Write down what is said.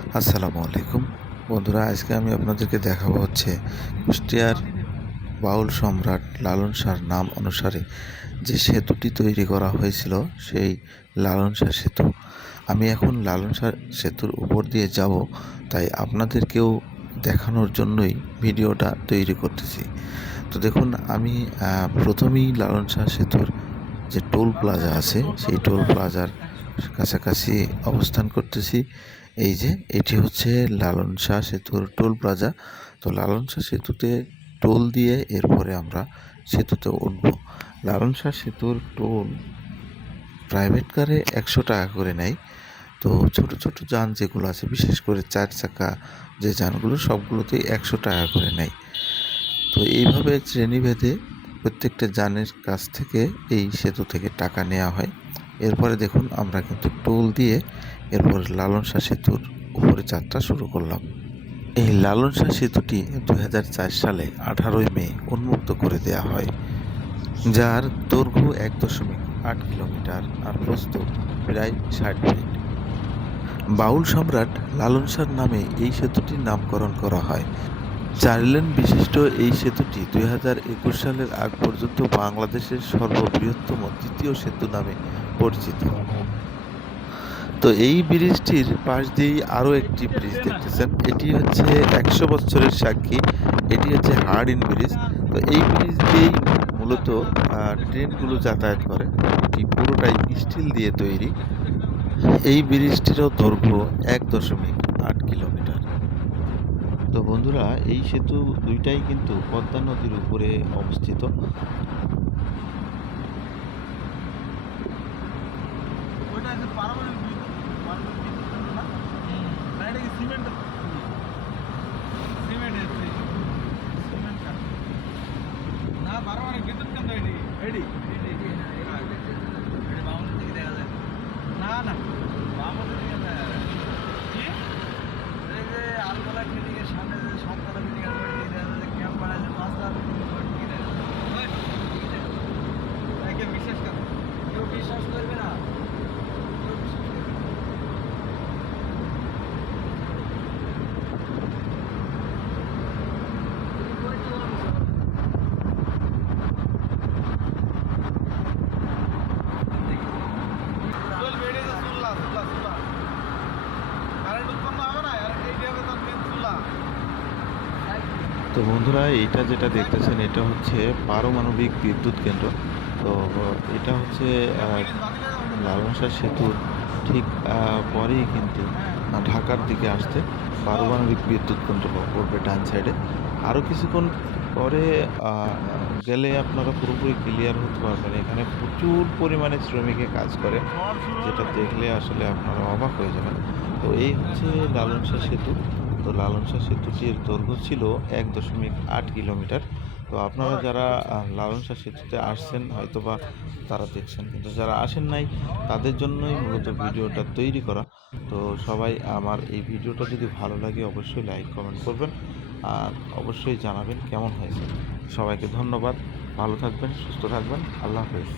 আসসালামু আলাইকুম বন্ধুরা, আজকে আমি আপনাদেরকে দেখাবো কুষ্টিয়ার বাউল সম্রাট লালন শাহর নাম অনুসারে যে সেতুটি তৈরি করা হয়েছিল, সেই লালন শাহ সেতু। আমি এখন লালন শাহ সেতুর উপর দিয়ে যাব, তাই আপনাদেরকেও দেখানোর জন্যই ভিডিওটা তৈরি করতেছি। তো দেখুন, আমি প্রথমেই লালন শাহ সেতুর যে টোল প্লাজা আছে, সেই টোল প্লাজার কাছাকাছি অবস্থান করতেছি। এই যে এটি হচ্ছে লালন শাহ সেতুর টোল প্লাজা। তো লালন শাহ সেতুতে টোল দিয়ে এরপরে আমরা সেতুতে উঠব। লালন শাহ সেতুর টোল প্রাইভেট কারে 100 টাকা করে নেয়। তো ছোট ছোট যান যেগুলো আছে, বিশেষ করে 4 চাকা যে যানগুলো, সবগুলোতেই 100 টাকা করে নেয়। তো এইভাবে শ্রেণীভেদে প্রত্যেকটা যানের কাছ থেকে এই সেতু থেকে টাকা নেওয়া হয়। এরপরে দেখুন, আমরা কিন্তু টোল দিয়ে এরপর লালন শাহ সেতুর উপরে যাত্রা শুরু করলাম। এই লালন শাহ সেতুটি 2004 সালে 18ই মে উন্মুক্ত করে দেওয়া হয়, যার দৈর্ঘ্য 1.8 কিলোমিটার আর প্রস্থ প্রায় 60 ফিট। বাউল সম্রাট লালন শাহর নামে এই সেতুটির নামকরণ করা হয়। 4 লেন বিশিষ্ট এই সেতুটি 2021 সালের আগ পর্যন্ত বাংলাদেশের সর্ববৃহত্তম দ্বিতীয় সেতু নামে পরিচিত। তো এই ব্রিজটির পাশ দিয়েই আরও একটি ব্রিজ দেখতেছেন, এটি হচ্ছে 100 বছরের সাক্ষী। এটি হচ্ছে হার্ডিন ব্রিজ। তো এই ব্রিজ দিয়েই মূলত ট্রেনগুলো যাতায়াত করে। এটি পুরোটাই স্টিল দিয়ে তৈরি। এই ব্রিজটিরও দৈর্ঘ্য 1.8 কিলোমিটার। তো বন্ধুরা, এই সেতু দুইটাই কিন্তু পদ্মা নদীর উপরে অবস্থিত। বিশ্বাস করবে না। তো বন্ধুরা, এইটা যেটা দেখতেছেন, এটা হচ্ছে পারমাণবিক বিদ্যুৎ কেন্দ্র। তো এটা হচ্ছে লালন শাহ সেতুর ঠিক পরেই কিন্তু ঢাকার দিকে আসতে পারমাণবিক বিদ্যুৎ কেন্দ্র পড়বে ডান সাইডে। আরও কিছুক্ষণ পরে গেলে আপনারা পুরোপুরি ক্লিয়ার হতে পারবেন। এখানে প্রচুর পরিমাণে শ্রমিকে কাজ করে, যেটা দেখলে আসলে আপনারা অবাক হয়ে যাবেন। তো এই হচ্ছে লালন শাহ সেতু। তো লালন শাহ সেতুটির দৈর্ঘ্য ছিল 1.8 কিলোমিটার। তো আপনারা যারা লালন শাহ সেতুতে আসছেন হয়তোবা তারা দেখছেন, কিন্তু যারা আসেন নাই তাদের জন্যই মূলত ভিডিওটা তৈরি করা। তো সবাই আমার এই ভিডিওটা যদি ভালো লাগে অবশ্যই লাইক কমেন্ট করবেন, আর অবশ্যই জানাবেন কেমন হয়েছে। সবাইকে ধন্যবাদ। ভালো থাকবেন, সুস্থ থাকবেন। আল্লাহ হাফেজ।